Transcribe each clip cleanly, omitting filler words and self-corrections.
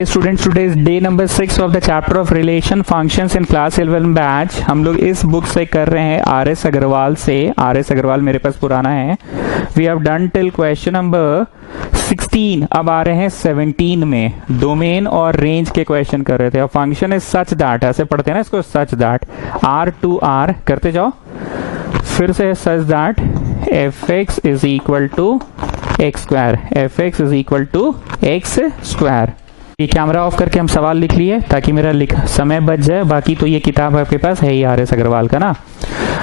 Students, today is day number 6 of the chapter of relation functions in class 11 batch. हम लोग इस book से कर रहे हैं आर.एस. अग्रवाल से। आर.एस. अग्रवाल मेरे पास पुराना है। We have done till question number 16। अब आ रहे हैं 17 में। डोमेन और रेंज के क्वेश्चन कर रहे थे। अब फंक्शन इज सच दैट, ऐसे पढ़ते हैं ना इसको, such that R to R करते जाओ। फिर से such that f x is equal to x square, f x is equal to x square. ये कैमरा ऑफ करके हम सवाल लिख लिए ताकि मेरा समय बच जाए। बाकी तो ये किताब आपके पास है ही आर.एस. अग्रवाल का ना।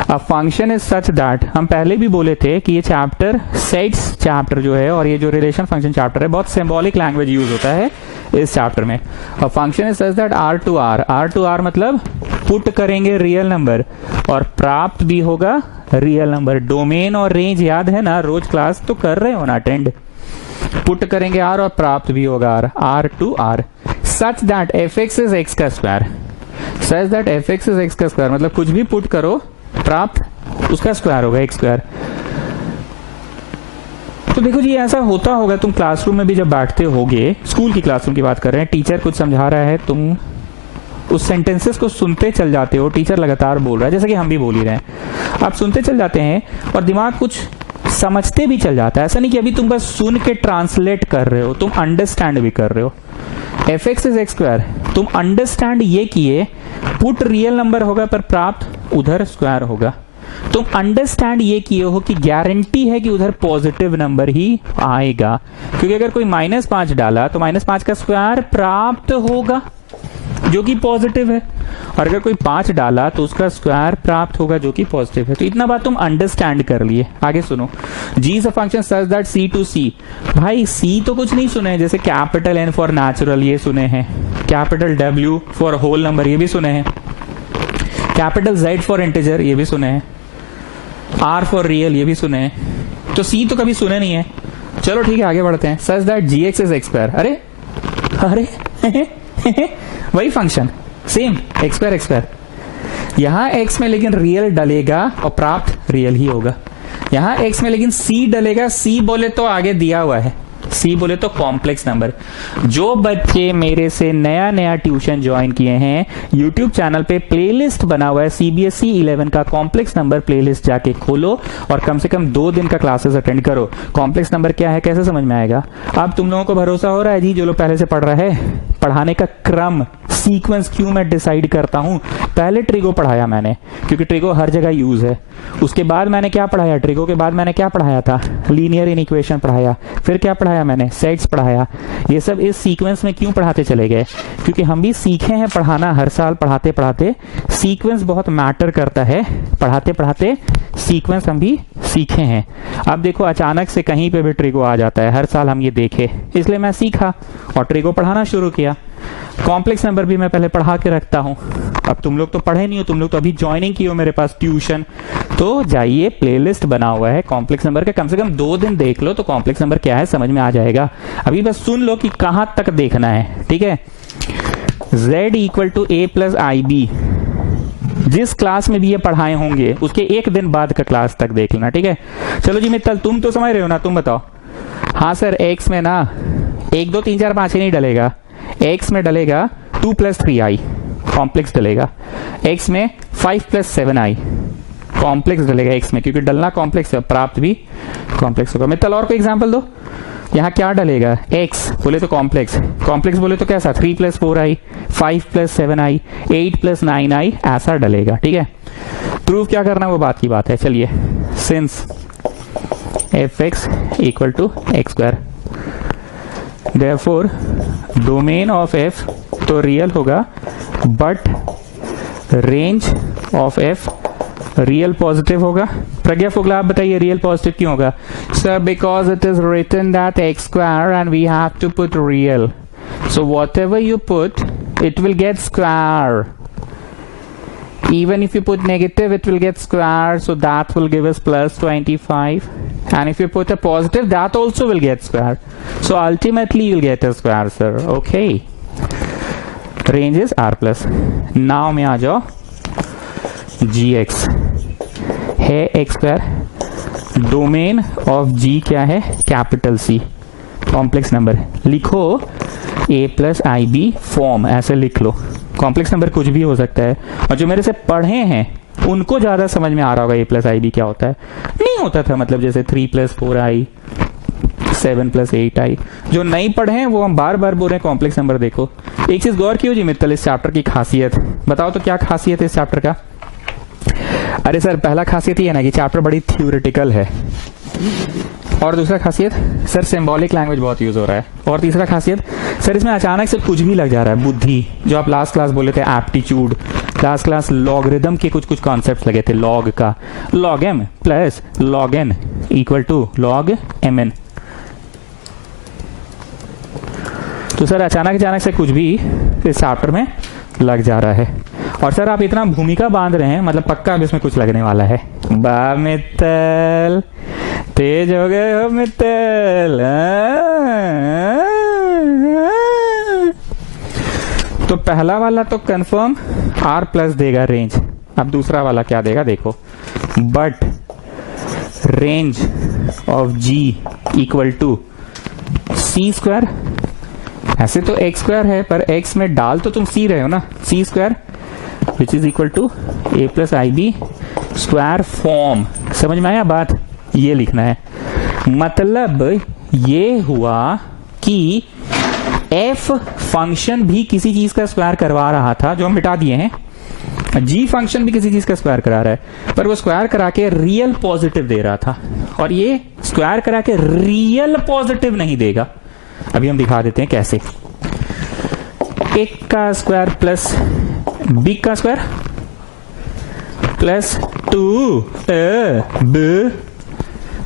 अब फंक्शन इज सच दैट, हम पहले भी बोले थे कि ये चैप्टर सेट्स चैप्टर जो है और ये जो रिलेशन फंक्शन चैप्टर है बहुत सिंबॉलिक लैंग्वेज यूज होता है इस चैप्टर में। अब function is such that R to R मतलब पुट करेंगे रियल नंबर और प्राप्त भी होगा रियल नंबर। डोमेन और रेंज याद है ना, रोज क्लास तो कर रहे हो ना अटेंड। पुट करेंगे आर और प्राप्त भी होगा R to R. Such that f x is x का square, such that f x is x का स्क्वायर मतलब कुछ भी पुट करो प्राप्त उसका स्क्वायर होगा एक्स स्क्वायर। तो देखो जी ऐसा होता होगा, तुम क्लासरूम में भी जब बैठते होगे, स्कूल की क्लासरूम की बात कर रहे हैं, टीचर कुछ समझा रहा है, तुम उस सेंटेंसेस को सुनते चल जाते हो। टीचर लगातार बोल रहा है जैसे कि हम भी बोल ही रहे हैं, आप सुनते चल जाते हैं और दिमाग कुछ समझते भी चल जाता है। ऐसा नहीं कि अभी तुम बस सुन के ट्रांसलेट कर रहे हो, तुम अंडरस्टैंड भी कर रहे हो। F x is x square, तुम अंडरस्टैंड ये किए पुट रियल नंबर होगा पर प्राप्त उधर स्क्वायर होगा। तुम अंडरस्टैंड ये किए हो कि गारंटी है कि उधर पॉजिटिव नंबर ही आएगा, क्योंकि अगर कोई -5 डाला तो -5 का स्क्वायर प्राप्त होगा जो कि पॉजिटिव है, और अगर कोई 5 डाला तो उसका स्क्वायर प्राप्त होगा जो कि पॉजिटिव है। तो इतना बात तुम अंडरस्टैंड कर लिए। आगे सुनो, g is a function such that C to C. भाई सी तो कुछ नहीं सुने, जैसे कैपिटल एन फॉर नेचुरल ये सुने हैं, capital W for whole number ये भी सुने हैं, कैपिटल जेड फॉर इंटीजर ये भी सुने हैं, आर फॉर रियल ये भी सुने हैं। तो सी तो कभी सुने नहीं है। चलो ठीक है आगे बढ़ते हैं। Such that g x is x square, अरे अरे वही फंक्शन सेम एक्स स्क्वायर। यहां एक्स में लेकिन रियल डलेगा और प्राप्त रियल ही होगा। यहां एक्स में लेकिन सी डलेगा, सी बोले तो आगे दिया हुआ है, सी बोले तो कॉम्प्लेक्स नंबर। जो बच्चे मेरे से नया नया ट्यूशन ज्वाइन किए हैं, यूट्यूब चैनल पे प्लेलिस्ट बना हुआ है CBSE 11 का कॉम्प्लेक्स नंबर प्लेलिस्ट, जाके खोलो और कम से कम 2 दिन का क्लासेस अटेंड करो। कॉम्प्लेक्स नंबर क्या है कैसे समझ में आएगा। अब तुम लोगों को भरोसा हो रहा है जी, जो लोग पहले से पढ़ रहे हैं, पढ़ाने का क्रम सीक्वेंस क्यों मैं डिसाइड करता हूं। पहले ट्रिगो पढ़ाया मैंने क्योंकि ट्रिगो हर जगह यूज है। उसके बाद मैंने क्या पढ़ाया, ट्रिगो के बाद मैंने क्या पढ़ाया था, लीनियर इनइक्वेशन पढ़ाया। फिर क्या पढ़ाया मैंने, सेट्स पढ़ाया। ये सब इस सीक्वेंस में क्यों पढ़ाते चले गए, क्योंकि हम भी सीखे हैं पढ़ाना। हर साल पढ़ाते पढ़ाते सीक्वेंस बहुत मैटर करता है, पढ़ाते पढ़ाते सीक्वेंस हम भी सीखे हैं। अब देखो अचानक से कहीं पे भी ट्रिगो आ जाता है, हर साल हम ये देखे, इसलिए मैं सीखा और ट्रिगो पढ़ाना शुरू किया। कॉम्प्लेक्स नंबर भी मैं पहले पढ़ा के रखता हूं। अब तुम लोग तो पढ़े नहीं हो, तुम लोग तो अभी ज्वाइनिंग की हो मेरे पास ट्यूशन, तो जाइए प्लेलिस्ट बना हुआ है कॉम्प्लेक्स नंबर का, कम से कम 2 दिन देख लो तो कॉम्प्लेक्स नंबर क्या है समझ में आ जाएगा। अभी बस सुन लो कि कहां तक देखना है, ठीक है। z equal to a plus i b, जिस क्लास में भी ये पढ़ाए होंगे उसके 1 दिन बाद का क्लास तक देख लेना, ठीक है। चलो जी मित्तल, तुम तो समझ रहे हो ना, तुम बताओ। हाँ सर, एक्स में ना 1 2 3 4 5 ही नहीं डलेगा, एक्स में डलेगा 2 + 3i कॉम्प्लेक्स डलेगा, एक्स में 5 + 7i कॉम्प्लेक्स डलेगा एक्स में, क्योंकि डलना कॉम्प्लेक्स है, प्राप्त भी कॉम्प्लेक्स होगा। मित्तल और कोई एग्जांपल दो। यहाँ क्या डलेगा, एक्स बोले तो कॉम्प्लेक्स, कॉम्प्लेक्स बोले तो कैसा, 3 + 4i, 5 + 7i, 8 + 9i ऐसा डलेगा, ठीक है। प्रूफ क्या करना वो बात की बात है। चलिए, since f x equal to x square, therefore domain of f तो रियल होगा but range of f real positive होगा। प्रज्ञा फुगला आप बताइए रियल पॉजिटिव क्यों होगा। Sir because it is written that x square and we have to put real, so whatever you put it will get square, even if you put negative it will get square, so that will give us +25, and if you put a positive that also will get square, so ultimately you'll get a square sir, okay। range is r plus। now में आ जाओ, gx है x square, domain of g क्या है, capital C, complex number. लिखो ए plus i b form, ऐसे लिख लो। Complex number कुछ भी हो सकता है, और जो मेरे से पढ़े हैं उनको ज्यादा समझ में आ रहा होगा ए प्लस आई बी क्या होता है। नहीं होता था, मतलब जैसे 3 + 4i, 7 + 8i। जो नहीं पढ़े हैं वो हम बार बार बोल रहे हैं कॉम्प्लेक्स नंबर देखो। एक चीज गौर कियो जी मित्तल, इस चैप्टर की खासियत बताओ तो क्या खासियत है इस चैप्टर का? अरे सर पहला खासियत ये है ना कि चैप्टर बड़ी थ्योरेटिकल है, और दूसरा खासियत सर सिंबॉलिक लैंग्वेज बहुत यूज हो रहा है, और तीसरा खासियत सर इसमें अचानक से कुछ भी लग जा रहा है। बुद्धि, जो आप लास्ट क्लास बोले थे एप्टीट्यूड, लास्ट क्लास लॉगरिदम के कुछ कॉन्सेप्ट्स लगे थे। लॉग का log m plus log n equal to log mn। तो सर अचानक से कुछ भी इस चैप्टर में लग जा रहा है, और सर आप इतना भूमिका बांध रहे हैं, मतलब पक्का अब इसमें कुछ लगने वाला है। बा मित्तल, तेज हो गए हो मित्तल। तो पहला वाला तो कंफर्म r+ देगा रेंज। अब दूसरा वाला क्या देगा देखो, but range of g equal to c²। ऐसे तो x² है, पर x में डाल तो तुम c रहे हो ना, c² which is equal to a + ib square form. समझ में आया बात? ये लिखना है। मतलब ये हुआ कि f फंक्शन भी किसी चीज का स्क्वायर करवा रहा था, जो हम मिटा दिए हैं। g फंक्शन भी किसी चीज का स्क्वायर करा रहा है, पर वो स्क्वायर करा के रियल पॉजिटिव दे रहा था, और ये स्क्वायर करा के रियल पॉजिटिव नहीं देगा। अभी हम दिखा देते हैं कैसे। a का स्क्वायर प्लस b का स्क्वायर प्लस 2ab,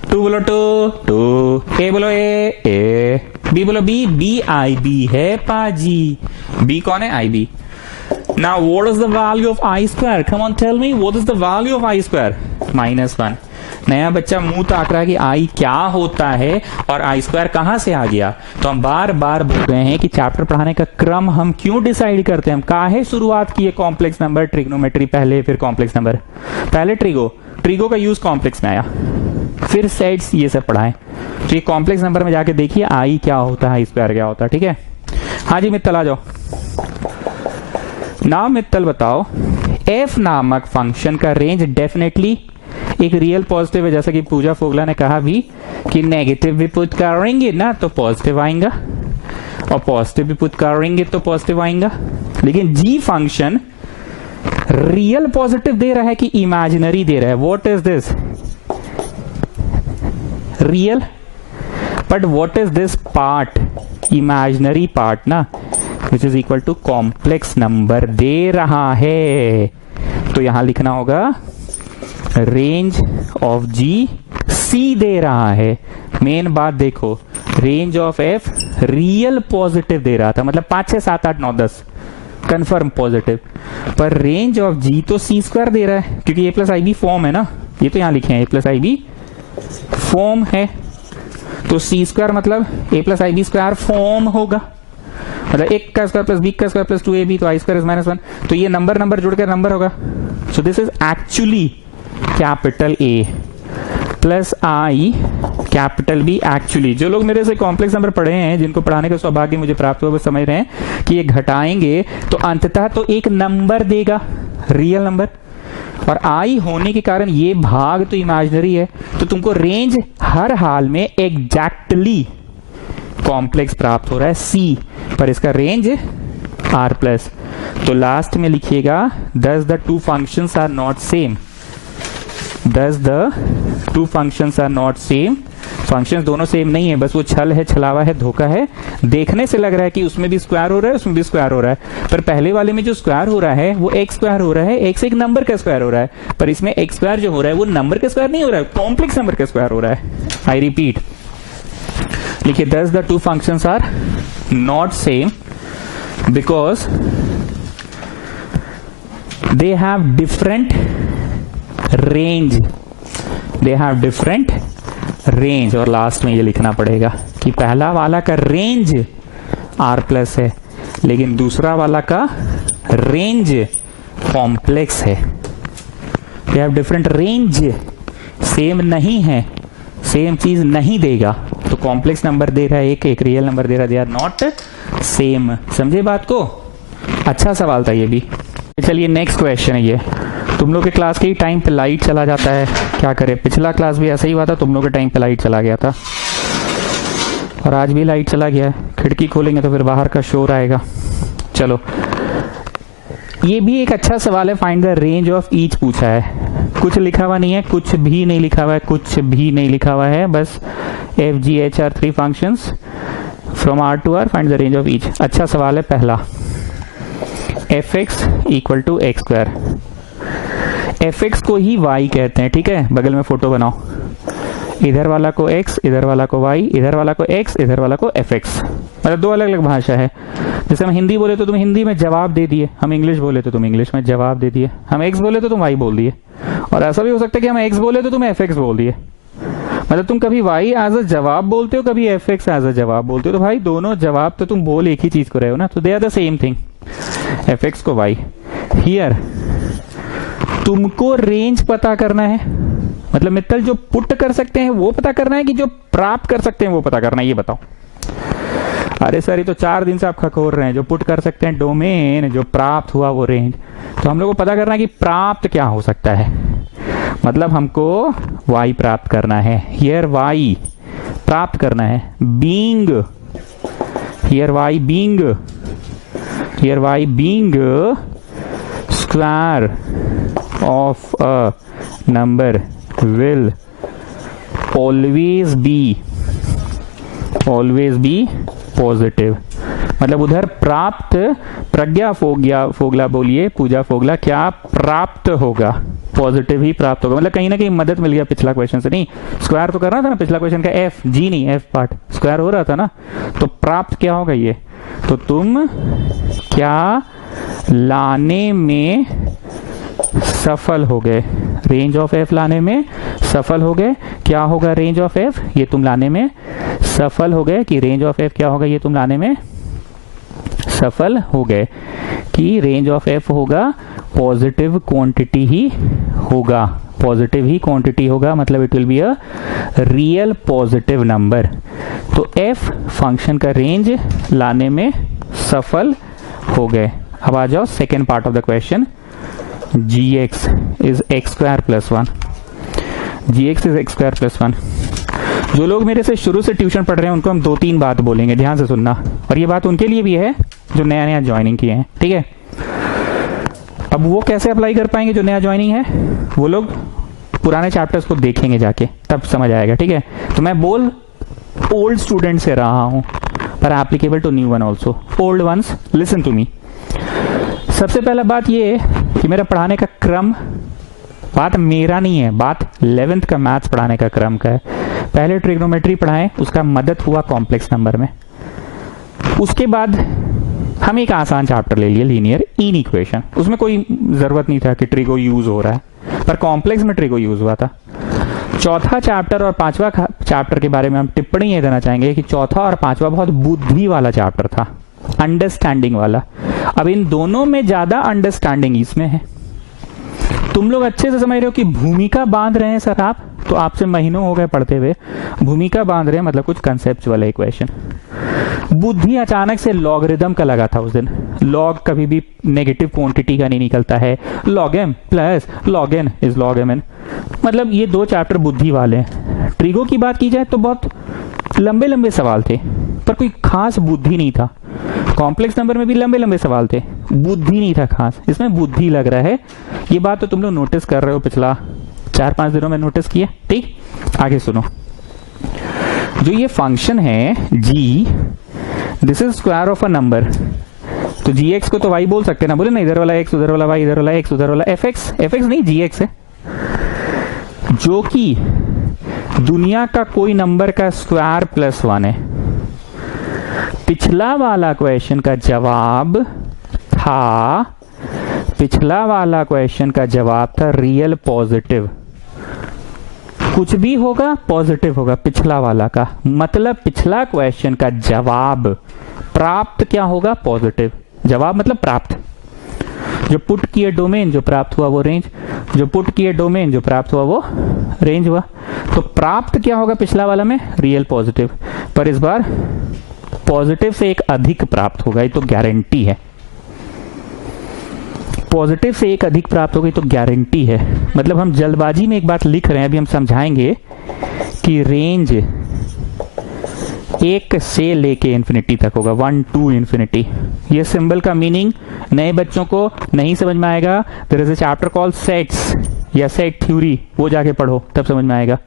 2 बोलो 2, a बोलो a, b बोलो b, b है पाजी। b कौन है? ib। Now what is the value of I square? Come on tell me, what is the value of I square? -1। नया बच्चा मुंह ताक रहा है कि आई क्या होता है और आई स्क्वायर कहां से आ गया। तो हम बार बार बोल रहे हैं कि चैप्टर पढ़ाने का क्रम हम क्यों डिसाइड करते हैं। हम काहे शुरुआत किए कॉम्प्लेक्स नंबर, ट्रिग्नोमेट्री पहले, फिर कॉम्प्लेक्स नंबर। पहले ट्रिगो का यूज कॉम्प्लेक्स में आया, फिर सेट्स ये सब पढ़ाएं। तो ये कॉम्प्लेक्स नंबर में जाके देखिए आई क्या होता है, आई स्क्वायर क्या होता है। ठीक है, हाँ जी मित्तल आ जाओ। नाउ मित्तल बताओ, एफ नामक फंक्शन का रेंज डेफिनेटली एक रियल पॉजिटिव है, जैसा कि पूजा फोगला ने कहा भी कि नेगेटिव भी पुट करेंगे ना तो पॉजिटिव आएगा, और पॉजिटिव भी पुट करेंगे तो पॉजिटिव आएगा। लेकिन जी फंक्शन रियल पॉजिटिव दे रहा है कि इमेजिनरी दे रहा है? What is this? Real, but what is this part? Imaginary part ना, which is equal to complex number दे रहा है। तो यहां लिखना होगा रेंज ऑफ जी सी दे रहा है। मेन बात देखो, range of f real positive दे रहा था, मतलब 5 6 7 8 9 10 कंफर्म पॉजिटिव, पर रेंज ऑफ जी तो सी स्क्वायर दे रहा है, क्योंकि a plus i b form है ना, ये तो यहां लिखे हैं a plus i b form है, तो सी स्क्वायर मतलब a plus i b square form होगा, मतलब एक का स्क्वायर प्लस बी का स्क्वायर प्लस 2ab, तो आई स्क्वायर इज -1, तो ये नंबर जुड़ कर नंबर होगा। So this is actually capital A plus i capital B. Actually जो लोग मेरे से कॉम्प्लेक्स नंबर पढ़े हैं, जिनको पढ़ाने का सौभाग्य मुझे प्राप्त हुआ, वो समझ रहे हैं कि ये घटाएंगे तो अंततः तो एक नंबर देगा, रियल नंबर, और आई होने के कारण ये भाग तो इमेजिनरी है, तो तुमको रेंज हर हाल में एग्जैक्टली कॉम्प्लेक्स प्राप्त हो रहा है सी, पर इसका रेंज r+। तो लास्ट में लिखिएगा thus the two functions are not same, thus the two functions are not same। Functions दोनों सेम नहीं है, बस वो छल है, छलावा है, धोखा है। देखने से लग रहा है कि उसमें भी स्क्वायर हो रहा है, उसमें भी स्क्वायर हो रहा है, पर पहले वाले में जो स्क्वायर हो रहा है वो x स्क्वायर हो रहा है, x एक नंबर का स्क्वायर हो रहा है, पर इसमें x स्क्वायर जो हो रहा है वो नंबर का स्क्वायर नहीं हो रहा है, कॉम्प्लेक्स नंबर का स्क्वायर हो रहा है। आई रिपीट, लिखिए thus the two functions are not same because they have different range, they have different range। और लास्ट में ये लिखना पड़ेगा कि पहला वाला का रेंज r+ है, लेकिन दूसरा वाला का रेंज कॉम्प्लेक्स है। they have different range, same नहीं है, सेम चीज नहीं देगा। तो कॉम्प्लेक्स नंबर दे रहा है एक रियल नंबर दे रहा है, दे आर नॉट सेम। समझे बात को? अच्छा सवाल था ये भी। चलिए नेक्स्ट क्वेश्चन है ये। तुम लोग के क्लास के ही टाइम पे लाइट चला जाता है, क्या करे, पिछला क्लास भी ऐसा ही हुआ था, तुम लोग के टाइम पे लाइट चला गया था और आज भी लाइट चला गया है। खिड़की खोलेंगे तो फिर बाहर का शोर आएगा। चलो ये भी एक अच्छा सवाल है, find the range of each पूछा है। कुछ लिखा हुआ नहीं है, कुछ भी नहीं लिखा हुआ है, कुछ भी नहीं लिखा हुआ है, बस f g h are 3 functions from R to R, find the range of each. अच्छा सवाल है पहला, f x equal to x square. F x को ही वाई कहते हैं, ठीक है, बगल में फोटो बनाओ, इधर वाला को x, इधर वाला को y, इधर वाला को x, इधर वाला को fx। मतलब दो अलग अलग भाषा है। जैसे हम हिंदी बोले तो तुम हिंदी में जवाब दे दिए, हम इंग्लिश बोले तो तुम इंग्लिश में जवाब दे दिए, हम x बोले तो तुम y बोल दिए, और ऐसा भी हो सकता है कि हम x बोले तो तुम fx बोल दिए। मतलब तुम कभी y एज अ जवाब बोलते हो, कभी fx एज अ जवाब बोलते हो, तो भाई दोनों जवाब तो तुम बोल एक ही चीज को रहे हो ना, तो they are the same thing, fx को y। हियर तुमको रेंज पता करना है, मतलब मित्तल जो पुट कर सकते हैं वो पता करना है कि जो प्राप्त कर सकते हैं वो पता करना है, ये बताओ। अरे सर ये तो 4 दिन से आप खकोर रहे हैं, जो पुट कर सकते हैं डोमेन, जो प्राप्त हुआ वो रेंज। तो हम लोग को पता करना है कि प्राप्त क्या हो सकता है, मतलब हमको y प्राप्त करना है। हियर y प्राप्त करना है, being, here y being, here y being square of a number will always be positive। मतलब उधर प्राप्त, प्रज्ञा फोगला बोलिए, पूजा फोगला, क्या प्राप्त होगा, पॉजिटिव ही प्राप्त होगा। मतलब कहीं ना कहीं मदद मिल गया पिछला क्वेश्चन से। नहीं स्क्वायर तो करना था ना पिछला क्वेश्चन का, एफ जी नहीं एफ पार्ट स्क्वायर हो रहा था ना, तो प्राप्त क्या होगा ये, तो तुम क्या लाने में सफल हो गए, रेंज ऑफ एफ लाने में सफल हो गए। क्या होगा रेंज ऑफ एफ, ये तुम लाने में सफल हो गए, कि रेंज ऑफ एफ क्या होगा, ये तुम लाने में सफल हो गए, कि रेंज ऑफ एफ होगा पॉजिटिव क्वांटिटी ही होगा, पॉजिटिव ही क्वांटिटी होगा, मतलब it will be a real positive number. तो एफ फंक्शन का रेंज लाने में सफल हो गए। अब आ जाओ second part of the question, gx is x square plus 1, gx is x square plus 1। जो लोग मेरे से शुरू से ट्यूशन पढ़ रहे हैं उनको हम 2-3 बात बोलेंगे, ध्यान से सुनना, और ये बात उनके लिए भी है जो नया नया ज्वाइनिंग किए हैं, ठीक है। अब वो कैसे अप्लाई कर पाएंगे जो नया ज्वाइनिंग है, वो लोग पुराने चैप्टर्स को देखेंगे जाके, तब समझ आएगा, ठीक है। तो मैं बोल ओल्ड स्टूडेंट से रहा हूं, पर applicable to new one also. Old ones listen to me. सबसे पहला बात ये कि मेरा पढ़ाने का क्रम, बात मेरा नहीं है, बात 11th का मैथ्स पढ़ाने का क्रम का है। पहले ट्रिग्नोमेट्री पढ़ाएं, उसका मदद हुआ कॉम्प्लेक्स नंबर में। उसके बाद हम एक आसान चैप्टर ले लिए, लीनियर इनइक्वेशन। उसमें कोई जरूरत नहीं था कि ट्रिगो यूज हो रहा है, पर कॉम्प्लेक्स में ट्रिगो यूज हुआ था। चौथा चैप्टर और पांचवा चैप्टर के बारे में हम टिप्पणी ये देना चाहेंगे कि चौथा और पांचवा बहुत बुद्धि वाला चैप्टर था, अंडरस्टैंडिंग वाला। अब इन दोनों में ज्यादा अंडरस्टैंडिंग इसमें है। तुम लोग अच्छे से समझ रहे हो कि भूमिका बांध रहे हैं सर आप, तो आपसे महीनों हो गए पढ़ते हुए, भूमिका बांध रहे हैं मतलब कुछ कंसेप्चुअल इक्वेशन। बुद्धि अचानक से लॉगरिदम का लगा था उस दिन। लॉग कभी भी नेगेटिव क्वांटिटी का नहीं निकलता है, log m plus log n is log m n. मतलब ये 2 चैप्टर बुद्धि वाले हैं। ट्रिगो की बात की जाए तो बहुत लंबे लंबे सवाल थे, पर कोई खास बुद्धि नहीं था। कॉम्प्लेक्स नंबर में भी लंबे लंबे सवाल थे, बुद्धि नहीं था खास। इसमें बुद्धि लग रहा है, ये बात तो तुम लोग नोटिस कर रहे हो, पिछला 4-5 दिनों में नोटिस किया, ठीक। आगे सुनो, जो ये फंक्शन है g, this is square of a number. तो gx को तो y बोल सकते हैं ना, बोले ना, इधर वाला x, उधर वाला y, इधर वाला x, उधर वाला fx। fx नहीं, gx है, जो कि दुनिया का कोई नंबर का स्क्वायर प्लस 1 है। पिछला वाला क्वेश्चन का जवाब था, पिछला वाला क्वेश्चन का जवाब था रियल पॉजिटिव। कुछ भी होगा पॉजिटिव होगा पिछला वाला का, मतलब पिछला क्वेश्चन का जवाब प्राप्त क्या होगा, पॉजिटिव। जवाब मतलब प्राप्त, जो पुट किए डोमेन जो प्राप्त हुआ वो रेंज, जो पुट किए डोमेन जो प्राप्त हुआ वो रेंज हुआ। तो प्राप्त क्या होगा पिछला वाला में, रियल पॉजिटिव, पर इस बार पॉजिटिव से एक अधिक प्राप्त होगा, ये तो गारंटी है। पॉजिटिव से एक अधिक प्राप्त होगी तो गारंटी है। मतलब हम जल्दबाजी में एक बात लिख रहे हैं, अभी हम समझाएंगे कि रेंज 1 से लेके इन्फिनिटी तक होगा, 1 to इन्फिनिटी। ये सिंबल का मीनिंग नए बच्चों को नहीं समझ में आएगा। There is a chapter called sets या सेट थ्योरी, वो जाके पढ़ो तब समझ में आएगा।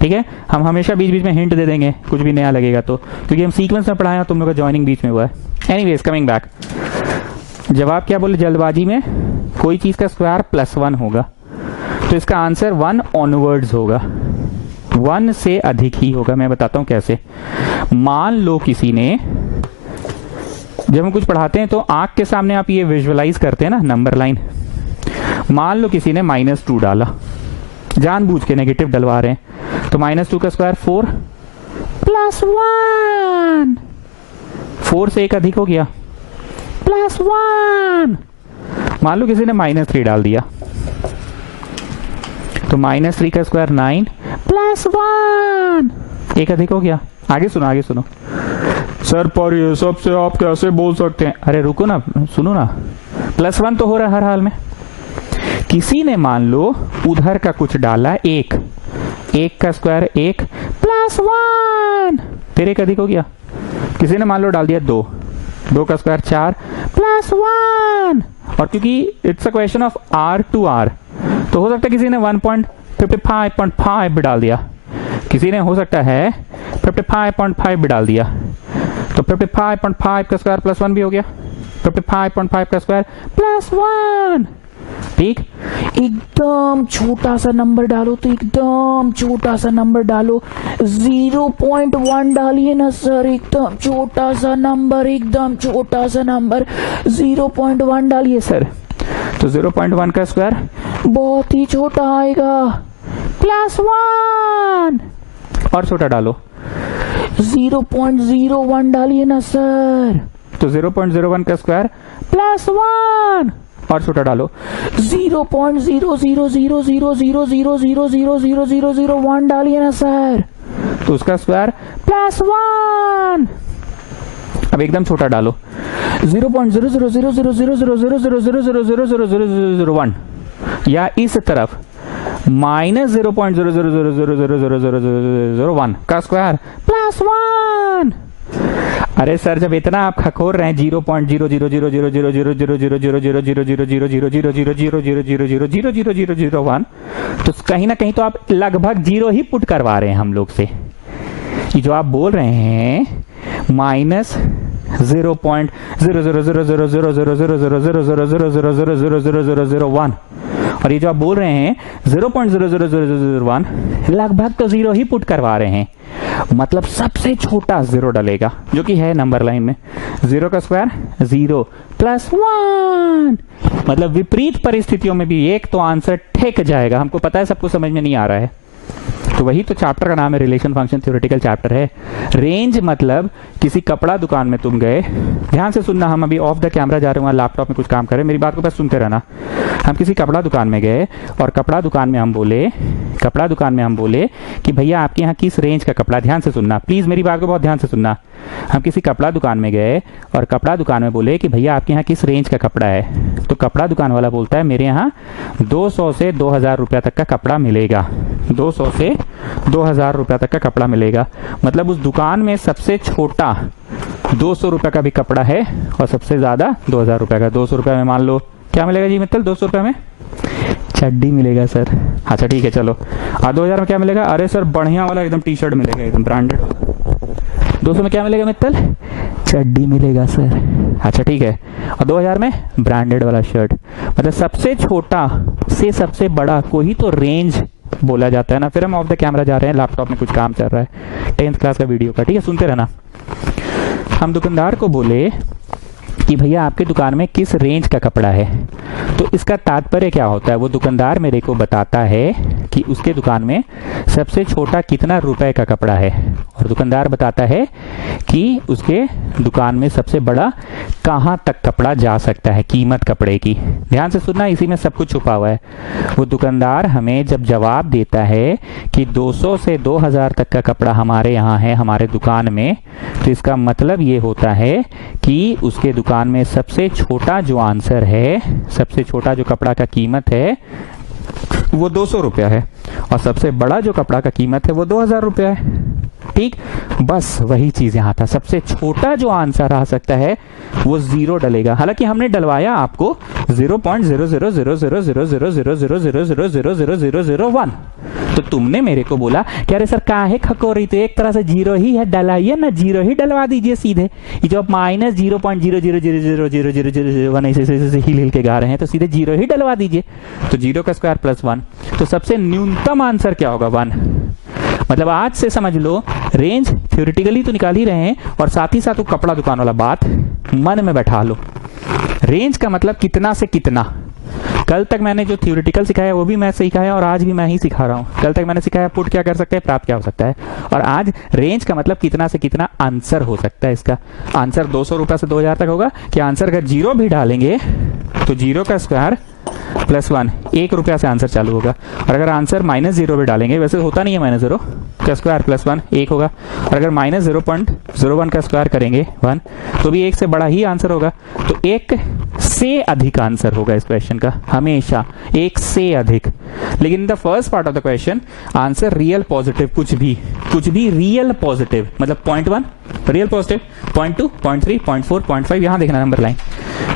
ठीक है, हम हमेशा बीच बीच में हिंट दे देंगे कुछ भी नया लगेगा तो, क्योंकि हम सीक्वेंस में पढ़ाए, तुम लोग का ज्वाइनिंग बीच में हुआ है। एनीवेज कमिंग बैक, जवाब क्या बोले जल्दबाजी में, कोई चीज का स्क्वायर +1 होगा तो इसका आंसर 1 ऑनवर्ड्स होगा, 1 से अधिक ही होगा। मैं बताता हूं कैसे। मान लो किसी ने, जब हम कुछ पढ़ाते हैं तो आंख के सामने आप ये विजुअलाइज करते हैं ना नंबर लाइन। मान लो किसी ने -2 डाला, जानबूझ के नेगेटिव डलवा रहे हैं, तो -2 का स्क्वायर 4 +1, 4 से एक अधिक हो गया +1। मान लो किसी ने -3 डाल दिया, तो -3 का स्क्वायर 9 +1, एक अधिक हो गया। आगे सुनो, आगे सुनो। सर पर ये सबसे आप कैसे बोल सकते हैं? अरे रुको ना, सुनो ना, +1 तो हो रहा है हर हाल में। किसी ने मान लो उधर का कुछ डाला, 1 का स्क्वायर 1 +1, फिर एक अधिक हो गया। किसी ने मान लो डाल दिया 2 का स्क्वायर 4 +1, और क्योंकि it's a question of R to R, तो हो सकता है किसी ने 1.55.5 भी डाल दिया, किसी ने हो सकता है 55.5 भी डाल दिया, तो 55.5 का स्क्वायर +1 भी हो गया, 55.5 का स्क्वायर +1। ठीक, एकदम छोटा सा नंबर डालो तो एकदम छोटा सा नंबर डालो, 0.1 डालिए ना सर, एकदम छोटा सा नंबर, एकदम छोटा सा नंबर 0.1 डालिए सर, तो 0.1 का स्क्वायर बहुत ही छोटा आएगा +1, और छोटा डालो 0.01 डालिए ना सर, तो 0.01 का स्क्वायर +1, और छोटा डालो 0.0000000000001 डालिए ना सर, तो उसका स्क्वायर +1। अब एकदम छोटा डालो 0.00000000000000001, या इस तरफ -0.000000001 का स्क्वायर +1। अरे सर जब इतना आप खखोर रहे हैं 0.00000000000000000000001, तो कहीं ना कहीं तो आप लगभग 0 ही पुट करवा रहे हैं हम लोग से। ये जो आप बोल रहे हैं -0.000000000000000000001, और ये जो आप बोल रहे हैं 0.0000001, लगभग तो 0 ही पुट करवा रहे हैं, मतलब सबसे छोटा 0 डलेगा, जो कि है नंबर लाइन में। 0 का स्क्वायर 0 +1, मतलब विपरीत परिस्थितियों में भी 1 तो आंसर ठेक जाएगा। हमको पता है सबको समझ में नहीं आ रहा है, तो वही तो चैप्टर का नाम है, रिलेशन फंक्शन थ्योरेटिकल चैप्टर है। रेंज मतलब किसी कपड़ा दुकान में तुम गए, ध्यान से सुनना, हम अभी ऑफ द कैमरा जा रहे हैं, लैपटॉप में कुछ काम कर रहे हैं, मेरी बात को बस सुनते रहना। हम किसी कपड़ा दुकान में गए और कपड़ा दुकान में हम बोले कि भैया आपके यहाँ किस रेंज का कपड़ा, ध्यान से सुनना प्लीज, मेरी बात को बहुत ध्यान से सुनना। हम किसी कपड़ा दुकान में गए और कपड़ा दुकान में बोले कि भैया आपके यहाँ किस रेंज का कपड़ा है, तो कपड़ा दुकान वाला बोलता है मेरे यहाँ 200 से 2000 रुपया तक का कपड़ा मिलेगा, 200 से 2000 रुपया तक का कपड़ा मिलेगा। मतलब उस दुकान में सबसे छोटा 200 रुपया का भी कपड़ा है और सबसे ज्यादा 2000 रुपया का। 200 रुपया में मान लो क्या मिलेगा जी मित्तल, 200 रुपया में चड्डी मिलेगा सर। अच्छा ठीक है चलो, 2000 में क्या मिलेगा? अरे सर बढ़िया वाला एकदम टी शर्ट मिलेगा, एकदम ब्रांडेड। 200 में क्या मिलेगा मित्तल? चड्डी मिलेगा सर। अच्छा ठीक है, और 2000 में ब्रांडेड वाला शर्ट। मतलब सबसे छोटा से सबसे बड़ा को ही तो रेंज बोला जाता है ना। फिर हम ऑफ द कैमरा जा रहे हैं, लैपटॉप में कुछ काम चल रहा है, 10th क्लास का वीडियो का, ठीक है, सुनते रहना। हम दुकानदार को बोले कि भैया आपके दुकान में किस रेंज का कपड़ा है, तो इसका तात्पर्य क्या होता है? वो दुकानदार मेरे को बताता है कि उसके दुकान में सबसे छोटा कितना रुपए का कपड़ा है और दुकानदार बताता है कि उसके दुकान में सबसे बड़ा कहाँ तक कपड़ा जा सकता है, कीमत कपड़े की। ध्यान से सुनना, इसी में सब कुछ छुपा हुआ है। वो दुकानदार हमें जब जवाब देता है कि 200 से 2000 तक का कपड़ा हमारे यहाँ है, हमारे दुकान में, तो इसका मतलब ये होता है कि उसके दुकान में सबसे छोटा जो आंसर है, सबसे छोटा जो कपड़ा का कीमत है वो 200 रुपया है, और सबसे बड़ा जो कपड़ा का कीमत है वो 2000 रुपया है। ठीक, बस वही चीज यहां था। सबसे छोटा जो आंसर आ सकता है वो 0 डलेगा। हालांकि हमने डलवाया आपको 0.00000000000000001, तो तुमने मेरे को बोला कि अरे सर काहे खकोरी, तो एक तरह से 0 ही है, डलाइए ना, 0 ही डलवा दीजिए सीधे। ये जो आप माइनस 0.000000001 ऐसे हिल के गा रहे हैं, तो सीधे 0 ही डलवा दीजिए। तो 0 का स्क्वायर प्लस 1, तो सबसे न्यूनतम आंसर क्या होगा? 1। मतलब आज से समझ लो, रेंज थ्योरेटिकली तो निकाल ही रहे हैं, और साथ ही साथ वो कपड़ा दुकान वाला बात मन में बैठा लो। रेंज का मतलब कितना से कितना। कल तक मैंने जो थ्योरेटिकल सिखाया वो भी मैं सिखाया, और आज भी मैं ही सिखा रहा हूँ। कल तक मैंने सिखाया पुट क्या कर सकते हैं, प्राप्त क्या हो सकता है, और आज रेंज का मतलब कितना से कितना आंसर हो सकता है। इसका आंसर 200 रुपये से 2000 तक होगा कि आंसर अगर 0 भी डालेंगे तो 0 का स्क्वायर प्लस 1, 1 रुपया से आंसर चालू होगा। और अगर आंसर -0 भी डालेंगे, वैसे होता नहीं है -0 का स्क्वायर प्लस 1 1 होगा, और अगर -0.01 का स्क्वायर करेंगे 1, तो भी 1 से बड़ा ही आंसर होगा। तो 1 से अधिक आंसर होगा इस क्वेश्चन का, हमेशा 1 से अधिक। लेकिन in the first part of the question answer real positive, कुछ भी रियल पॉजिटिव, मतलब 0.1 रियल पॉजिटिव, 0.2 0.3 0.4 0.5, यहां देखना नंबर लाइन,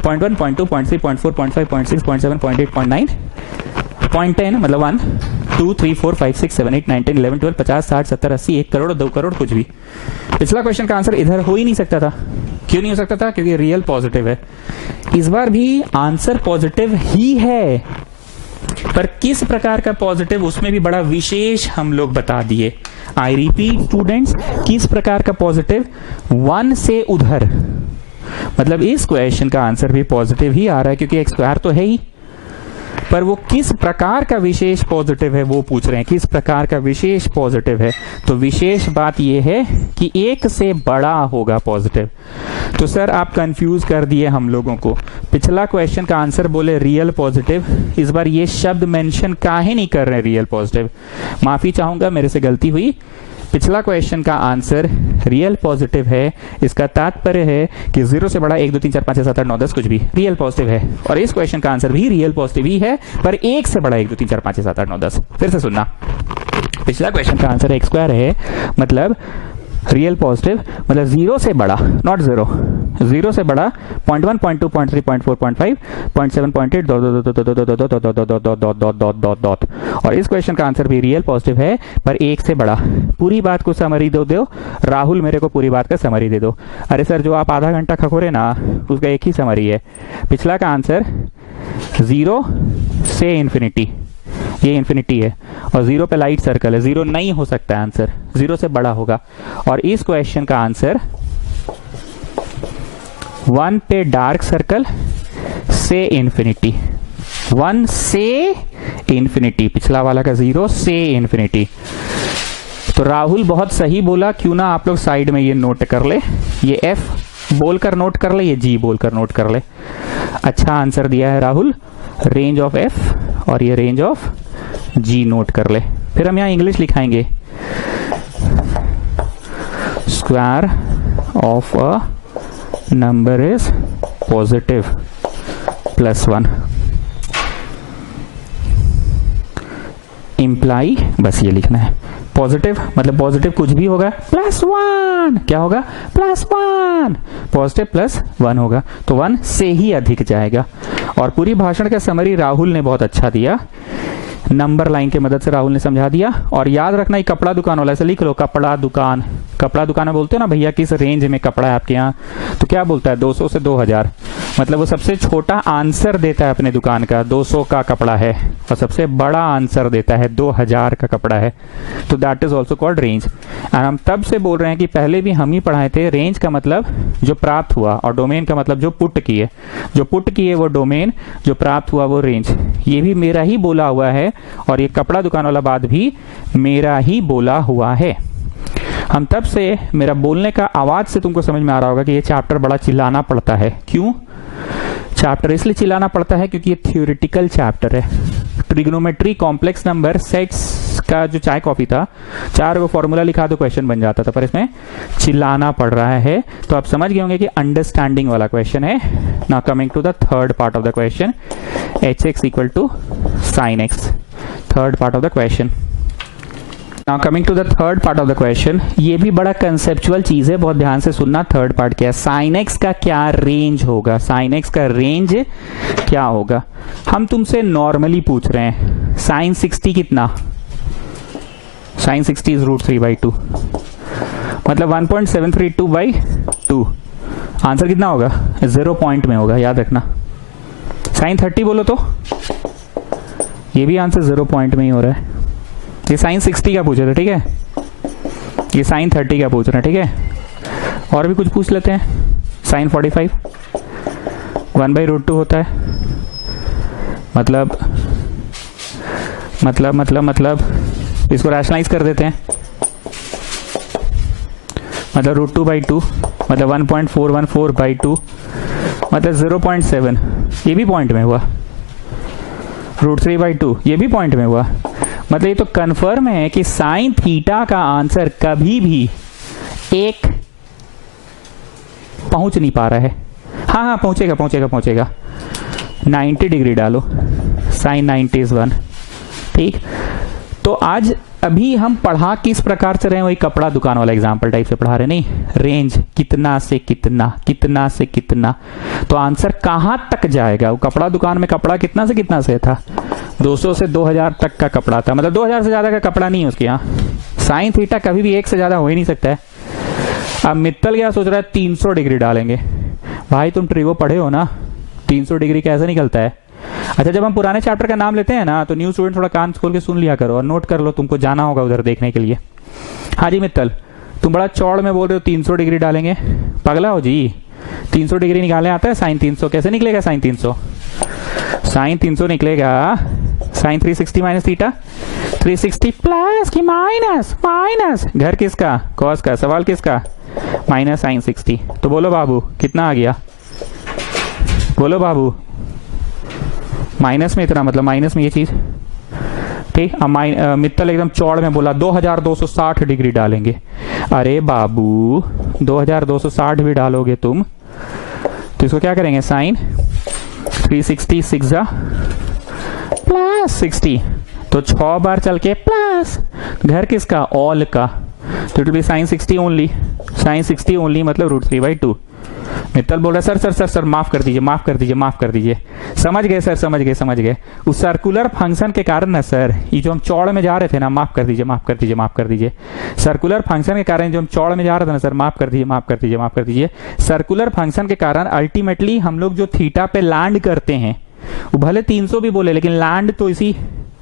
0.1 0.2 0.3 0.4 0.5 0.6 0.7 0.8 0.9 0.10, मतलब 1 2 3 4 5 6 7 8 9 10 11 12 50 60 70 80 1 करोड़ 2 करोड़, कुछ भी। पिछला क्वेश्चन का आंसर इधर हो ही नहीं सकता था। क्यों नहीं हो सकता था? क्योंकि रियल पॉजिटिव है। इस बार भी आंसर पॉजिटिव ही है, पर किस प्रकार का पॉजिटिव, उसमें भी बड़ा विशेष हम लोग बता दिए। आई रिपीट स्टूडेंट्स, किस प्रकार का पॉजिटिव? 1 से उधर, मतलब इस क्वेश्चन का आंसर भी पॉजिटिव ही आ रहा है, क्योंकि एक स्क्वायर तो है ही, पर वो किस प्रकार का विशेष पॉजिटिव है वो पूछ रहे हैं। किस प्रकार का विशेष पॉजिटिव है? तो विशेष बात यह है कि 1 से बड़ा होगा पॉजिटिव। तो सर आप कंफ्यूज कर दिए हम लोगों को। पिछला क्वेश्चन का आंसर बोले रियल पॉजिटिव, इस बार ये शब्द मेंशन काहे नहीं कर रहे रियल पॉजिटिव? माफी चाहूंगा, मेरे से गलती हुई। पिछला क्वेश्चन का आंसर रियल पॉजिटिव है, इसका तात्पर्य है कि 0 से बड़ा 1 2 3 4 5 6 7 8 9 10 कुछ भी रियल पॉजिटिव है, और इस क्वेश्चन का आंसर भी रियल पॉजिटिव ही है, पर 1 से बड़ा 1 2 3 4 5 6 7 8 9 10। फिर से सुनना, पिछला क्वेश्चन का आंसर x स्क्वायर है, मतलब रियल पॉजिटिव, मतलब 0 से बड़ा, नॉट 0, 0 से बड़ा 0.1 0.2 0.3 0.4 0.5 0.7 0.8 डॉट। और इस क्वेश्चन का आंसर भी रियल पॉजिटिव है, पर 1 से बड़ा। पूरी बात को समरी दो राहुल, मेरे को पूरी बात का समरी दे दो। अरे सर जो आप आधा घंटा खखोरे ना, उसका एक ही समरी है। पिछला का आंसर 0 से इंफिनिटी, ये इंफिनिटी है, और 0 पे लाइट सर्कल है, 0 नहीं हो सकता है आंसर, 0 से बड़ा होगा। और इस क्वेश्चन का आंसर 1 पे डार्क सर्कल से इंफिनिटी, 1 से इंफिनिटी, पिछला वाला का 0 से इंफिनिटी। तो राहुल बहुत सही बोला, क्यों ना आप लोग साइड में ये नोट कर ले, ये F बोलकर नोट कर ले, ये G बोलकर नोट कर ले। अच्छा आंसर दिया है राहुल, रेंज ऑफ F, और ये रेंज ऑफ G नोट कर ले। फिर हम यहां इंग्लिश लिखाएंगे, square of a number is positive plus 1, imply, बस ये लिखना है। पॉजिटिव मतलब पॉजिटिव कुछ भी होगा +1, क्या होगा? +1, पॉजिटिव +1 होगा, तो 1 से ही अधिक जाएगा। और पूरी भाषण का समरी राहुल ने बहुत अच्छा दिया, नंबर लाइन की मदद से राहुल ने समझा दिया। और याद रखना, ये कपड़ा दुकान वाला, ऐसे लिख लो, कपड़ा दुकान। कपड़ा दुकान में बोलते हो ना भैया किस रेंज में कपड़ा है आपके यहाँ, तो क्या बोलता है 200 से 2000, मतलब वो सबसे छोटा आंसर देता है अपने दुकान का 200 का कपड़ा है, और सबसे बड़ा आंसर देता है 2000 का कपड़ा है, तो that is also called range. और हम तब से बोल रहे हैं कि पहले भी हम ही पढ़ाए थे, रेंज का मतलब जो प्राप्त हुआ, और डोमेन का मतलब जो पुट किए, जो पुट किए वो डोमेन, जो प्राप्त हुआ वो रेंज। ये भी मेरा ही बोला हुआ है, और ये कपड़ा दुकान वाला बात भी मेरा ही बोला हुआ है। हम तब से, मेरा बोलने का आवाज से तुमको समझ में आ रहा होगा कि ये चैप्टर बड़ा चिल्लाना पड़ता है। क्यों चैप्टर इसलिए चिल्लाना पड़ता है क्योंकि ये थ्योरेटिकल चैप्टर है। ट्रिग्नोमेट्री, कॉम्प्लेक्स नंबर, सेट्स का जो चाय कॉफी था, 4 को फॉर्मूला लिखा तो क्वेश्चन बन जाता था, पर इसमें चिल्लाना पड़ रहा है। तो आप समझ गए होंगे कि अंडरस्टैंडिंग वाला क्वेश्चन है। Now coming to the third part of the question, hx equal to sin x, third part of the question. Now coming to the third part of the question, ये भी बड़ा कंसेप्चुअल चीज है, बहुत ध्यान से सुनना। थर्ड पार्ट क्या है, sin x का क्या रेंज होगा, sin x का रेंज क्या होगा। हम तुमसे नॉर्मली पूछ रहे हैं sin 60 कितना, sin 60 इज √3/2, मतलब 1.732/2। आंसर कितना होगा, 0 पॉइंट में होगा, याद रखना। sin 30 बोलो तो ये भी आंसर 0 पॉइंट में ही हो रहा है। ये sin 60 का पूछ रहे थे, ठीक है, ये sin 30 का पूछ रहे हैं, ठीक है। और भी कुछ पूछ लेते हैं, sin 45 1/√2 होता है, मतलब इसको रैशनलाइज कर देते हैं, मतलब √2/2 मतलब 1.414/2 मतलब 0.7, ये भी पॉइंट में हुआ। √3/2 ये भी पॉइंट में हुआ। मतलब ये तो कंफर्म है कि साइन थीटा का आंसर कभी भी 1 पहुंच नहीं पा रहा है। हाँ पहुंचेगा 90 डिग्री डालो, साइन 90 इज 1, ठीक। तो आज अभी हम पढ़ा किस प्रकार से रहे, वही कपड़ा दुकान वाला एग्जाम्पल टाइप से पढ़ा रहे, नहीं, रेंज कितना से कितना, कितना से कितना, तो आंसर कहां तक जाएगा। वो कपड़ा दुकान में कपड़ा कितना से था, 200 से 2000 तक का कपड़ा था, मतलब 2000 से ज्यादा का कपड़ा नहीं है उसके यहाँ। साइन थीटा कभी भी 1 से ज्यादा हो ही नहीं सकता है। अब मित्तल क्या सोच रहा है, 300 डिग्री डालेंगे। भाई तुम ट्रिगो पढ़े हो ना, 300 डिग्री कैसे निकलता है। अच्छा, जब हम पुराने चैप्टर का नाम लेते हैं ना, तो न्यू स्टूडेंट थोड़ा कान खोल के सुन लिया करो और नोट कर लो, तुमको जाना होगा उधर देखने के लिए। हाँ जी मित्तल, तुम बड़ा चौड़ में बोल रहे हो 300 डिग्री डालेंगे, पगला हो जी। 300 डिग्री निकालने आता है, साइन 300 कैसे निकलेगा, साइन 300 निकलेगा साइन 360 माइनस थीटा, 360 प्लस की माइनस घर किसका, कॉस का, सवाल किसका, माइनस साइन 60। तो बोलो बाबू कितना आ गया, बोलो बाबू, माइनस में इतना, मतलब माइनस में ये चीज, ठीक। अब मित्तल एकदम चौड़ में बोला 2260 डिग्री डालेंगे। अरे बाबू 2260 भी डालोगे तुम तो इसको क्या करेंगे, साइन 366 प्लस 60, तो 6 बार चल के प्लस, घर किसका, ऑल का, तो it will be sine 60 only, sine 60 only मतलब √3/2। मित्तल बोल रहा है सर माफ कर दीजिए। समझ गए सर, समझ गए। उस सर्कुलर फंक्शन के कारण ना सर, ये जो हम चौड़ में जा रहे थे ना, माफ कर दीजिए। सर्कुलर फंक्शन के कारण जो हम चौड़ में जा रहे थे ना सर, माफ कर दीजिए। सर्कुलर फंक्शन के कारण अल्टीमेटली हम लोग जो थीटा पे लैंड करते हैं, वो भले 300 भी बोले, लेकिन लैंड तो इसी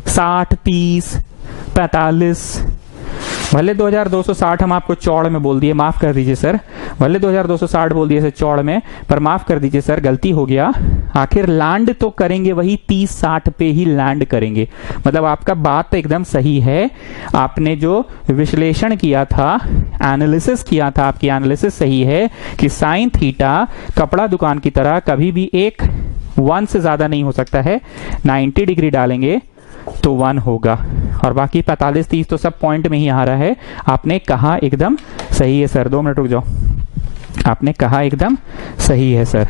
60, 30, 45, भले 2260 हम आपको चौड़ में बोल दिए, माफ कर दीजिए सर, भले 2260 बोल दिए सर चौड़ में, पर माफ कर दीजिए सर, गलती हो गया। आखिर लैंड तो करेंगे वही 30-60 पे ही लैंड करेंगे। मतलब आपका बात तो एकदम सही है, आपने जो विश्लेषण किया था, एनालिसिस किया था, आपकी एनालिसिस सही है कि साइन थीटा कपड़ा दुकान की तरह कभी भी 1 से ज्यादा नहीं हो सकता है। 90 डिग्री डालेंगे तो 1 होगा, और बाकी 45-30 तो सब पॉइंट में ही आ रहा है। आपने कहा एकदम सही है सर, 2 मिनट रुक जाओ, आपने कहा एकदम सही है सर।